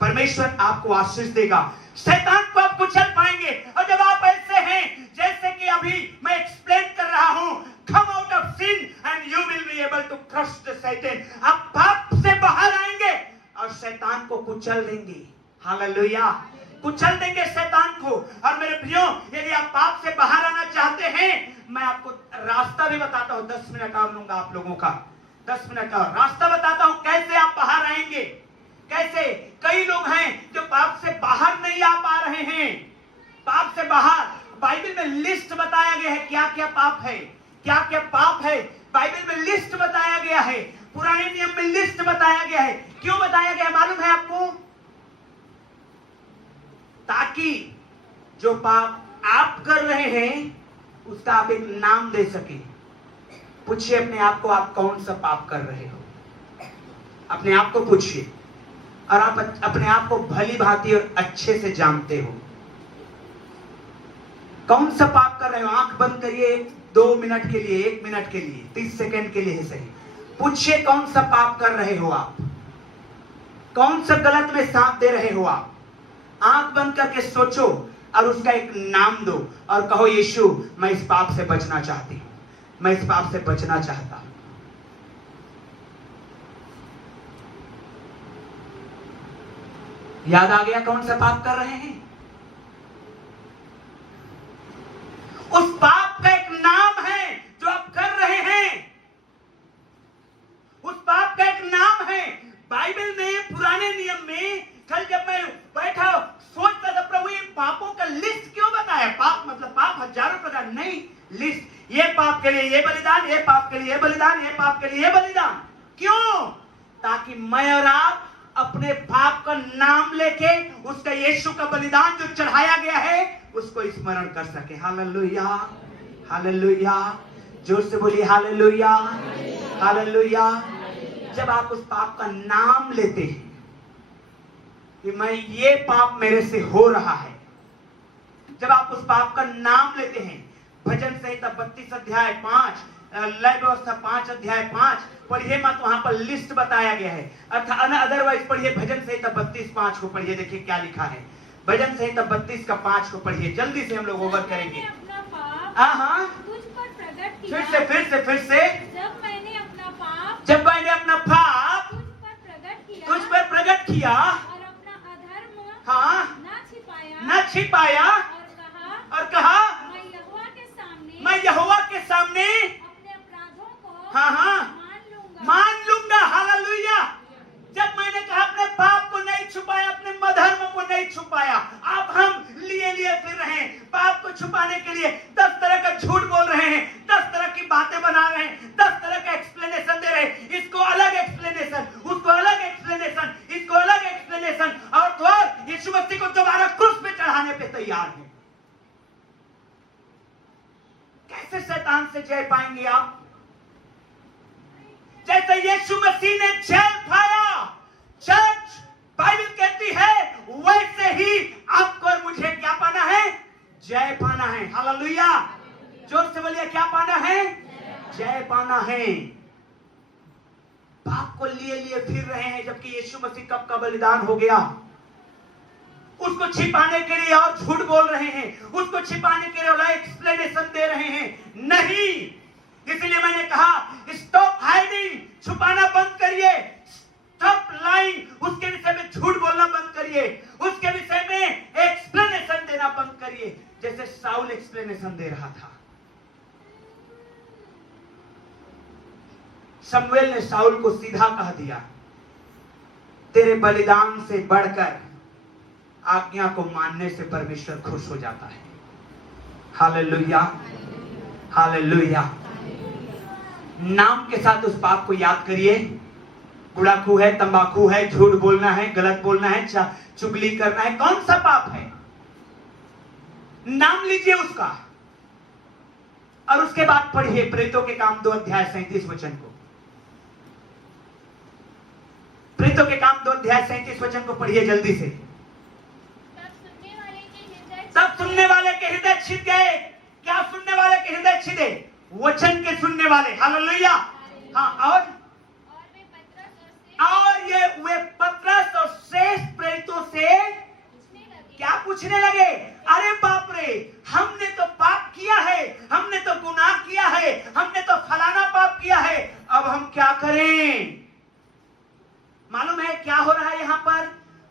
परमेश्वर आपको आशीष देगा, शैतान को आप कुचल पाएंगे। और जब आप ऐसे हैं जैसे कि अभी मैं एक्सप्लेन कर रहा हूं, come out of sin and you will be able to crush the शैतान। आप पाप से बाहर आएंगे और शैतान को कुचल देंगे। हालेलुया। कुचल देंगे शैतान को। और मेरे प्रियो, यदि आप पाप से बाहर आना चाहते हैं, मैं आपको रास्ता भी बताता हूं। 10 मिनट और लूंगा आप लोगों का, 10 मिनट और रास्ता बताता हूं कैसे आप बाहर आएंगे। कैसे? कई लोग हैं जो पाप से बाहर नहीं आ पा रहे हैं। पाप से बाहर बाइबल में लिस्ट बताया गया है, क्या क्या पाप है, क्या क्या पाप है। बाइबल में लिस्ट बताया गया है, पुराने नियम में लिस्ट बताया गया है। क्यों बताया गया मालूम है आपको? ताकि जो पाप आप कर रहे हैं उसका आप एक नाम दे सके। पूछिए अपने आप को, आप कौन सा पाप कर रहे हो? अपने आप को पूछिए। और आप अपने आप को भली भांति और अच्छे से जानते हो कौन सा पाप कर रहे हो। आंख बंद करिए 2 मिनट के लिए, 1 मिनट के लिए, 30 सेकंड के लिए है सही। पूछिए कौन सा पाप कर रहे हो आप, कौन सा गलत में साथ दे रहे हो आप। आंख बंद करके सोचो और उसका एक नाम दो और कहो यीशु मैं इस पाप से बचना चाहती हूं, मैं इस पाप से बचना चाहता हूं। याद आ गया कौन सा पाप कर रहे हैं? उस पाप का एक नाम है जो आप कर रहे हैं। पुराने नियम में कल जब मैं बैठा सोचता था प्रभु ये पापों का लिस्ट क्यों बताया, पाप मतलब पाप हजारों प्रकार नहीं, लिस्ट, ये पाप के लिए ये बलिदान, ये पाप के लिए ये बलिदान, ये पाप के लिए ये बलिदान, क्यों? ताकि मैं और आप अपने पाप का नाम लेके उसका यीशु का बलिदान जो चढ़ाया गया है उसको स्मरण कर सके। हालेलुया, हालेलुया, जोर से बोलिए हालेलुया, हालेलुया। जब आप उस पाप का नाम लेते हैं कि मैं ये पाप मेरे से हो रहा है, जब आप उस पाप का नाम लेते हैं, भजन संहिता 32 अध्याय 5, लय व्यवस्था 5 अध्याय 5 पढ़िए मत, वहां पर लिस्ट बताया गया है। अर्थात अदरवाइज पढ़िए भजन संहिता 32:5 को पढ़िए, देखिए क्या लिखा है। भजन संहिता 32 का 5 को पढ़िए, जल्दी से हम लोग ओवर करेंगे। हाँ, तुझ पर प्रकट किया, फिर से जब मैंने अपना पाप तुझ पर प्रकट किया और अपना अधर्म हाँ न छिपाया और कहा मैं यहोवा के सामने अपने अपराधों को मान लूंगा। हालेलुया। जब मैंने कहा अपने पाप को नहीं छुपाया, अपने अधर्म को नहीं छुपाया, अब हम लिए फिर रहे हैं पाप को छुपाने के लिए, 10 तरह का झूठ बोल रहे हैं, 10 तरह की बातें बना रहे हैं, 10 तरह का एक्सप्लेनेशन दे रहे हैं, इसको अलग एक्सप्लेनेशन, उसको अलग एक्सप्लेनेशन, इसको अलग एक्सप्लेनेशन, और तो यीशु मसीह को दोबारा क्रूस पे चढ़ाने पे तैयार है। कैसे शैतान से जय पाएंगे आप? जैसे यीशु मसीह ने जय पाया, चर्च बाइबल कहती है, वैसे ही आपको और मुझे क्या पाना है? जय पाना है। हालेलुया। जोर से बोलिए क्या पाना है? जय पाना है। पाप को लिए फिर रहे हैं, जबकि यीशु मसीह कब का बलिदान हो गया। उसको छिपाने के लिए और झूठ बोल रहे हैं, उसको छिपाने के लिए और एक्सप्लेनेशन दे रहे हैं। नहीं, इसलिए मैंने कहा स्टॉप हाइडिंग, छुपाना बंद करिए, स्टॉप लाइंग, उसके विषय में झूठ बोलना बंद करिए, उसके विषय में एक्सप्लेनेशन देना बंद करिए, जैसे साउल एक्सप्लेनेशन दे रहा था। शमूएल ने साउल को सीधा कह दिया, तेरे बलिदान से बढ़कर आज्ञा को मानने से परमेश्वर खुश हो जाता है। Hallelujah, hallelujah. नाम के साथ उस पाप को याद करिए। गुड़ाखू है, तंबाकू है, झूठ बोलना है, गलत बोलना है, चुगली करना है, कौन सा पाप है? नाम लीजिए उसका, और उसके बाद पढ़िए प्रेरितों के काम 2 अध्याय 37 वचन को। प्रेरितों के काम 2 अध्याय 37 वचन को पढ़िए जल्दी से। तब सुनने वाले के हृदय छिद गए। क्या सुनने वाले के हृदय छिदे? वचन के सुनने वाले। हालेलुया। हाँ, और वे पतरस और श्रेष्ठ प्रेरितों से क्या पूछने लगे? अरे बाप रे, हमने तो पाप किया है, हमने तो गुनाह किया है, हमने तो फलाना पाप किया है, अब हम क्या करें? मालूम है क्या हो रहा है यहाँ पर?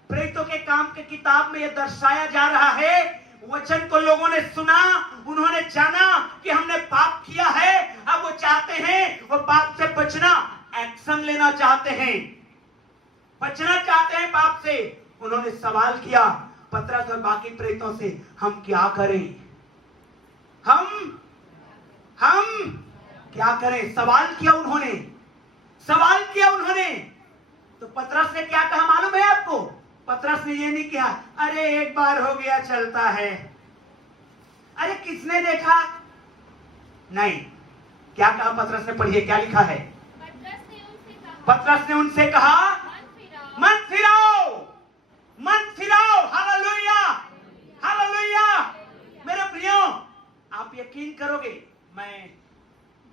प्रेरितों के काम के किताब में यह दर्शाया जा रहा है, वचन को लोगों ने सुना, उन्होंने जाना कि हमने पाप किया है, अब वो चाहते हैं वो पाप से बचना, एक्शन लेना चाहते हैं, बचना चाहते हैं पाप से। उन्होंने सवाल किया पतरस और बाकी प्रेरितों से, हम क्या करें? हम क्या करें? सवाल किया उन्होंने। तो पतरस ने क्या कहा मालूम है आपको? पतरस ने ये नहीं कहा अरे एक बार हो गया चलता है, अरे किसने देखा, नहीं। क्या कहा पतरस ने? पढ़िए क्या लिखा है। पतरस ने उनसे कहा मन फिराओ। Hallelujah, hallelujah. मेरे प्रियो, आप यकीन करोगे, मैं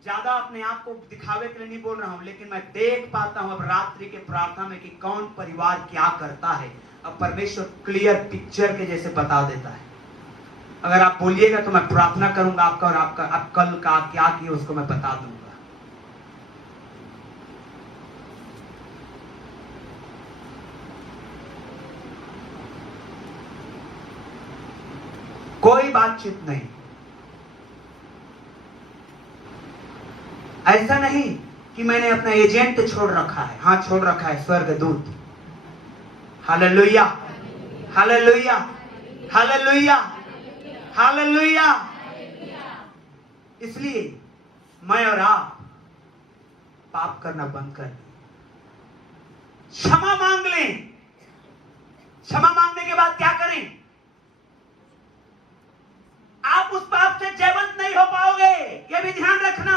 ज्यादा अपने आप को दिखावे के लिए नहीं बोल रहा हूं, लेकिन मैं देख पाता हूं अब रात्रि के प्रार्थना में कि कौन परिवार क्या करता है। अब परमेश्वर क्लियर पिक्चर के जैसे बता देता है। अगर आप बोलिएगा तो मैं प्रार्थना करूंगा आपका, और आपका आप कल का क्या किया उसको मैं बता दूंगा। कोई बातचीत नहीं, ऐसा नहीं कि मैंने अपना एजेंट छोड़ रखा है। हाँ, छोड़ रखा है, स्वर्गदूत। Hallelujah, hallelujah, hallelujah, hallelujah. इसलिए मैं और आप पाप करना बंद कर दें, क्षमा मांग लें। क्षमा मांगने के बाद क्या करें? आप उस पाप से जयवंत नहीं हो पाओगे, यह भी ध्यान रखना।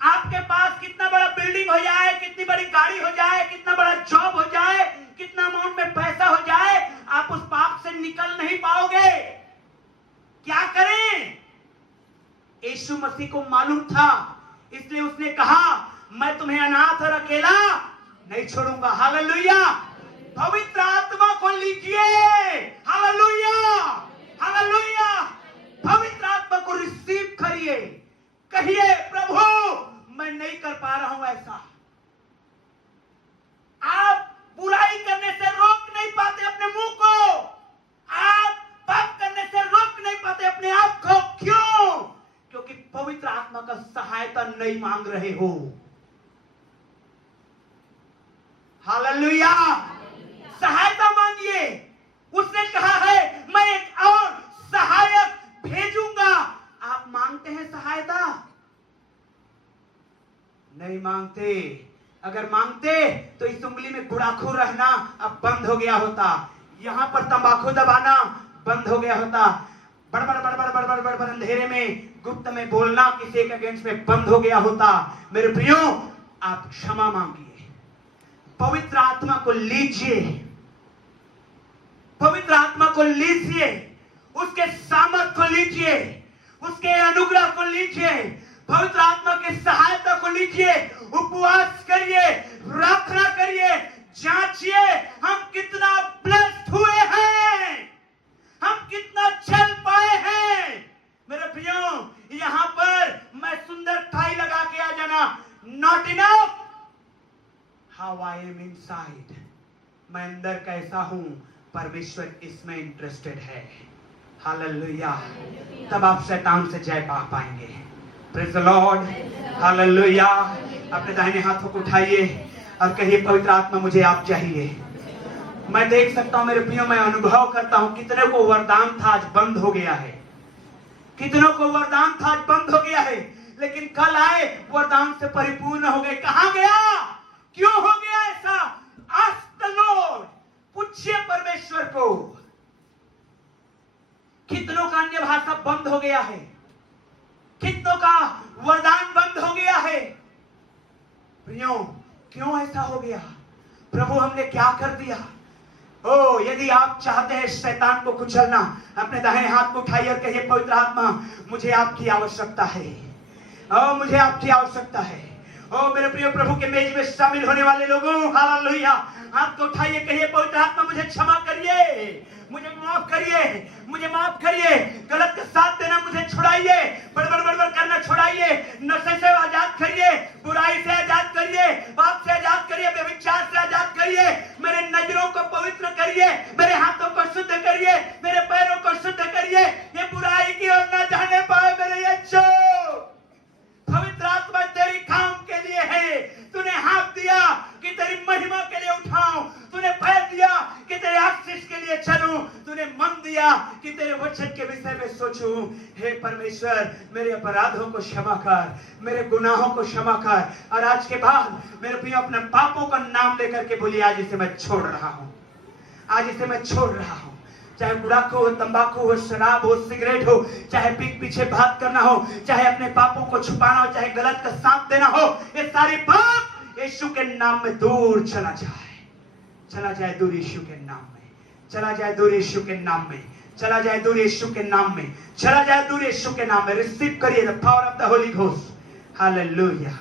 आपके पास कितना बड़ा बिल्डिंग हो जाए, कितनी बड़ी गाड़ी हो जाए, कितना बड़ा जॉब हो जाए, कितना अमाउंट में पैसा हो जाए, आप उस पाप से निकल नहीं पाओगे। क्या करें? यीशु मसीह को मालूम था, इसलिए उसने कहा मैं तुम्हें अनाथ और अकेला नहीं छोड़ूंगा। हालेलुया। पवित्र आत्मा को लीजिए। Hallelujah, hallelujah. पवित्र आत्मा को रिसीव करिए। कहिए प्रभु मैं नहीं कर पा रहा हूं ऐसा। आप बुराई करने से रोक नहीं पाते अपने मुंह को, आप पाप करने से रोक नहीं पाते अपने आप को। क्यों? क्योंकि पवित्र आत्मा का सहायता नहीं मांग रहे हो। हालेलुया। सहायता मांगिए। उसने कहा है मैं एक और सहायक भेजूंगा। आप मांगते हैं सहायता? नहीं मांगते। अगर मांगते तो इस उंगली में गुड़ाखू रहना अब बंद हो गया होता, यहां पर तंबाकू दबाना बंद हो गया होता, बड़बड़ बड़बड़ बड़बड़ बड़बड़ अंधेरे में गुप्त में बोलना किसी के अगेंस्ट में बंद हो गया होता। मेरे प्रियो, आप क्षमा मांगिए, पवित्र आत्मा को लीजिए, पवित्र आत्मा को लीजिए, उसके सामर्थ को लीजिए, उसके अनुग्रह को लीजिए, पवित्र आत्मा की सहायता को लीजिए। उपवास करिए, प्रार्थना करिए, जांचिए हम कितना ब्लेस्ड हुए हैं, हम कितना चल पाए हैं। मेरे प्रियो, यहां पर मैं सुंदर टाई लगा के आ जाना not enough. How I am inside, मैं अंदर कैसा हूं, परमेश्वर इसमें इंटरेस्टेड है। हालेलुया। तब आप शैतान से जय पा पाएंगे। Praise the Lord. हालेलुया। अपने दाहिने हाथों को उठाइए और कहिए पवित्र आत्मा मुझे आप चाहिए। मैं देख सकता हूं मेरे प्रियो, मैं अनुभव करता हूं कितने को वरदान था आज बंद हो गया है, कितनों को वरदान था आज बंद हो गया है, लेकिन कल आए वरदान से परिपूर्ण हो गए। कहां गया? क्यों हो गया ऐसा? आस्क द लॉर्ड, पूछिए परमेश्वर को। कितनों का अन्य भाषा बंद हो गया है, कितनों का वरदान बंद हो गया है। प्रियो, क्यों ऐसा हो गया? प्रभु हमने क्या कर दिया? ओ, यदि आप चाहते हैं शैतान को कुचलना, अपने दाहिने हाथ को उठाइए और कहिए पवित्र आत्मा मुझे आपकी आवश्यकता है। ओ, मुझे आपकी आवश्यकता है। ओ मेरे प्रिय प्रभु के मेज में शामिल होने वाले लोगों, हालेलुया, हाथ को उठाइए, कहिए पवित्र आत्मा मुझे क्षमा करिए, मुझे माफ करिए, मुझे माफ करिए, गलत का साथ देना मुझे छुड़ाइए, बड़बड़ बड़बड़ करना छुड़ाइए, नशे से आजाद करिए, बुराई से आजाद करिए, पाप से आजाद करिए, व्यभिचार से आजाद करिए, मेरे नजरों को पवित्र करिए, मेरे हाथों को शुद्ध करिए, मेरे पैरों को शुद्ध करिए, ये बुराई की ओर न जाने पाए मेरे यीशु। पवित्र आत्मा तेरी काम के लिए है। तूने हाथ दिया कि तेरी महिमा के लिए उठाऊं, तूने पैर दिया कि तेरे आशीष के लिए चलूं, तूने मन दिया कि तेरे वचन के विषय में सोचूं। हे परमेश्वर, मेरे अपराधों को क्षमा कर, मेरे गुनाहों को क्षमा कर, और आज के बाद मेरे प्रिय अपने पापों का नाम लेकर के बोलिए आज इसे मैं छोड़ रहा हूं, आज इसे मैं छोड़ रहा हूं। चाहे गुड़ाखू हो, तंबाकू हो, शराब हो, सिगरेट हो, चाहे पीठ पीछे बात करना हो, चाहे अपने पापों को छुपाना हो, चाहे गलत का साथ देना हो, ये सारे पाप यीशु के नाम में दूर चला जाए, चला जाए दूर यीशु के नाम में, चला जाए दूर यीशु के नाम में, चला जाए दूर यीशु के नाम में, चला जाए दूर यीशु के नाम में। रिसीव करिए the power of the Holi ghost. Hallelujah.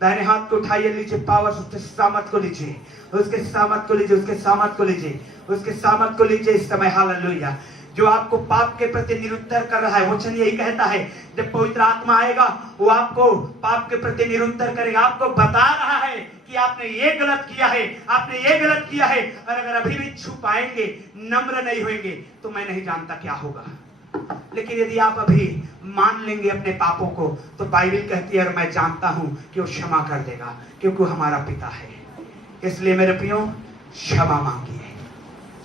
दाहिने हाथ को उठाइए, लीजिए पावर, उसके सामर्थ को लीजिए, उसके सामर्थ को लीजिए, उसके सामर्थ को लीजिए, उसके सामर्थ को लीजिए इस समय। हालेलुया। जो आपको पाप के प्रति निरुत्तर कर रहा है, वचन यही कहता है जब पवित्र आत्मा आएगा वो आपको पाप के प्रति निरुत्तर करेगा, आपको बता रहा है कि आपने ये गलत किया है, आपने ये गलत किया है, और अगर अभी भी छुपाएंगे, नम्र नहीं होंगे तो मैं नहीं जानता क्या होगा। लेकिन यदि आप अभी मान लेंगे अपने पापों को, तो बाइबल कहती है और मैं जानता हूं कि वो क्षमा कर देगा, क्योंकि हमारा पिता है। इसलिए मेरे प्रियो, क्षमा मांगिए,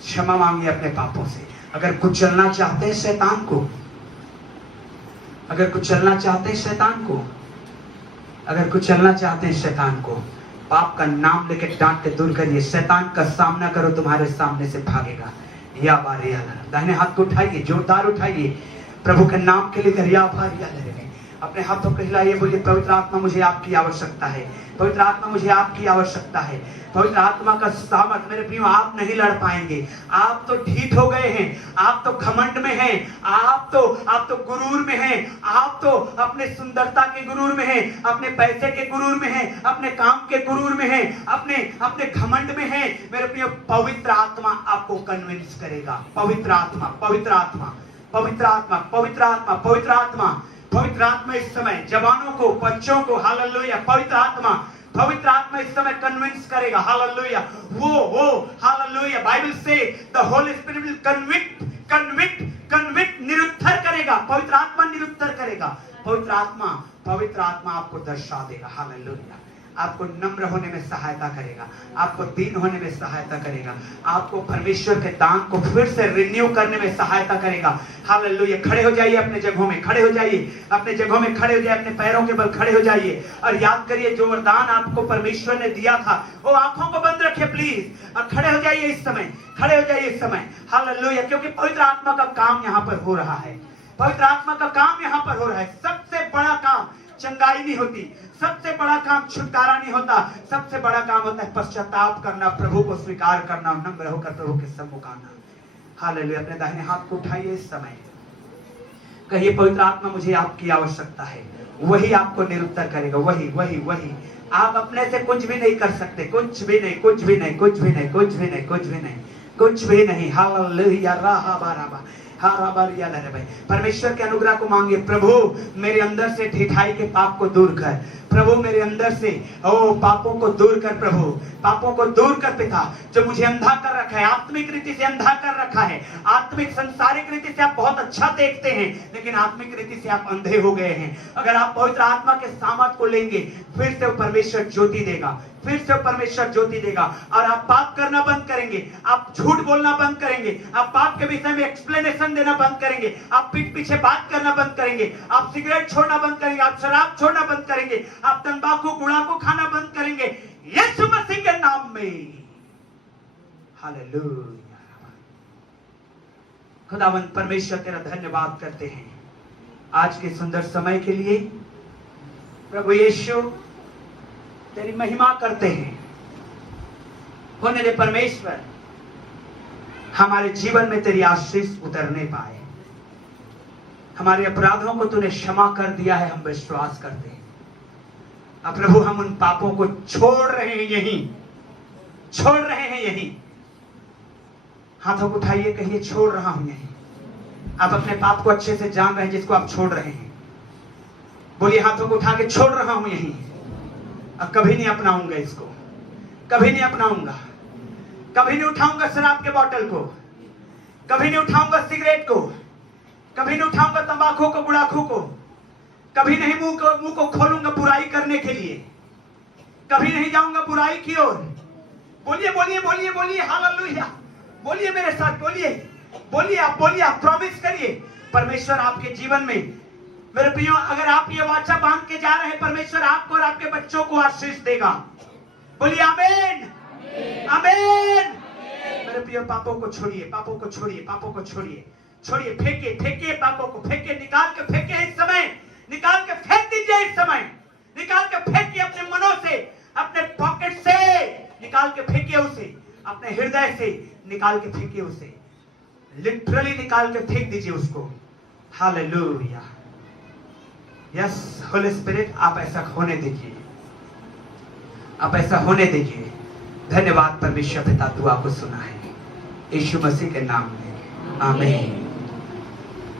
क्षमा मांगिए अपने पापों से। अगर कुचलना चाहते हैं शैतान को, अगर कुचलना चाहते हैं शैतान को, अगर कुचलना चाहते हैं शैतान को, पाप का नाम लेके डांट के दूर करिए। शैतान का सामना करो, तुम्हारे सामने से भागेगा। या बारे या दाहिने हाथ को उठाइए, जोरदार उठाइए, प्रभु के नाम के लिए करिए भारी या लगे। अपने हाथों को हिलाइए, बोलिए पवित्र आत्मा मुझे आपकी आवश्यकता है, पवित्र आत्मा मुझे आपकी आवश्यकता है। पवित्र आत्मा का सामर्थ मेरे प्रियो, आप नहीं लड़ पाएंगे। आप तो ढीठ हो गए हैं, आप तो घमंड में हैं, आप तो गुरूर में हैं, आप तो अपने सुंदरता के गुरूर में हैं, अपने पैसे के गुरूर में हैं, अपने काम के गुरूर में हैं, अपने घमंड में हैं। मेरे प्रियो, पवित्र आत्मा आपको कन्विंस करेगा। पवित्र आत्मा, पवित्र आत्मा, पवित्र आत्मा, पवित्र आत्मा, पवित्र आत्मा, पवित्र आत्मा इस समय जवानों को, बच्चों को, हालेलुया, पवित्र आत्मा इस समय कन्विंस करेगा। हालेलुया, वो हालेलुया, बाइबल से the Holy Spirit will convict, निरुत्तर करेगा। पवित्र आत्मा निरुत्तर करेगा। पवित्र आत्मा आपको दर्शा देगा। हालेलुया, आपको नम्र होने में सहायता करेगा, आपको दीन होने में सहायता करेगा, आपको परमेश्वर के दान को फिर से रिन्यू करने में सहायता करेगा। हालेलुया, खड़े हो जाइए अपने जगहों में, खड़े हो जाइए अपने जगहों में, खड़े हो जाइए, अपने पैरों के बल खड़े हो जाइए और याद करिए जो वरदान आपको परमेश्वर ने दिया था, वो आंखों को बंद रखिए प्लीज और खड़े हो जाइए इस समय, खड़े हो जाइए इस समय। हालेलुया, क्योंकि पवित्र आत्मा का काम यहाँ पर हो रहा है, पवित्र आत्मा का काम यहाँ पर हो रहा है। सबसे बड़ा काम चंगाई नहीं होती, सबसे बड़ा काम छुटकारा नहीं होता, सबसे बड़ा काम होता है पश्चाताप करना, प्रभु को स्वीकार करना, नम्र होकर प्रभु के सम्मुख आना। हालेलुया, अपने दाहिने हाथ को उठाइए इस समय, कहिए पवित्र आत्मा मुझे आपकी आवश्यकता है। वही आपको निरुत्तर करेगा, वही। आप अपने से कुछ भी नहीं कर सकते, कुछ भी नहीं। हालेलुया, परमेश्वर के अनुग्रह को मांगिए। प्रभु मेरे अंदर से ढिठाई के पाप को दूर कर, प्रभु मेरे अंदर से पापों को दूर कर, प्रभु पापों को दूर कर पिता, जो मुझे अंधा कर रखा है, आत्मिक रीति से अंधा कर रखा है। आत्मिक संसारिक रीति से आप बहुत अच्छा देखते हैं, लेकिन आत्मिक रीति से आप अंधे हो गए हैं। अगर आप पवित्र आत्मा के सामर्थ को लेंगे, फिर से परमेश्वर ज्योति देगा, फिर से परमेश्वर ज्योति देगा और आप पाप करना बंद करेंगे, आप झूठ बोलना बंद करेंगे, आप पाप के विषय में एक्सप्लेनेशन देना बंद करेंगे, आप पीठ पीछे बात करना बंद करेंगे, आप सिगरेट छोड़ना बंद करेंगे, आप शराब छोड़ना बंद करेंगे, आप तंबाकू गुड़ाकू खाना बंद करेंगे यीशु मसीह के नाम में। हालेलुया, खुदावंद परमेश्वर तेरा धन्यवाद करते हैं आज के सुंदर समय के लिए। प्रभु यीशु तेरी महिमा करते हैं। होने दे परमेश्वर हमारे जीवन में तेरी आशीष उतरने पाए। हमारे अपराधों को तूने क्षमा कर दिया है, हम विश्वास करते हैं। अब प्रभु हम उन पापों को छोड़ रहे हैं यहीं। हाथों को उठाइए, कहिए छोड़ रहा हूं यहीं। आप अपने पाप को अच्छे से जान रहे हैं जिसको आप छोड़ रहे हैं। बोलिए हाथों को उठा के छोड़ रहा हूं यहीं, अब कभी नहीं अपनाऊंगा इसको, कभी नहीं अपनाऊंगा, कभी नहीं उठाऊंगा शराब के बोतल को, कभी नहीं उठाऊंगा सिगरेट को, कभी नहीं उठाऊंगा तंबाकू को, गुड़ाखू को, कभी नहीं मुंह को खोलूंगा बुराई करने के लिए, कभी नहीं जाऊंगा बुराई की ओर। बोलिए बोलिए बोलिए बोलिए, हालेलुया, बोलिए मेरे साथ, बोलिए आप प्रॉमिस करिए। परमेश्वर आपके जीवन में, मेरे प्रियो, अगर आप ये वाचा बांध के जा रहे हैं, परमेश्वर आपको और आपके बच्चों को आशीष देगा। बोलिए आमीन, आमीन। मेरे प्रियो, पापों को छोड़िए, फेंकिए पापों को, निकाल के फेंकिए इस समय, निकाल के फेंक दीजिए इस समय, निकाल के फेंकिए अपने मनों से, अपने पॉकेट से निकाल के फेंकिए उसे, अपने हृदय से निकाल के फेंकिए उसे, लिटरली निकाल के फेंक दीजिए उसको। हालेलुया, यस होली स्पिरिट, आप ऐसा होने दीजिए, धन्यवाद परमेश्वर पिता, दुआ को सुना है यीशु मसीह के नाम में, आमीन।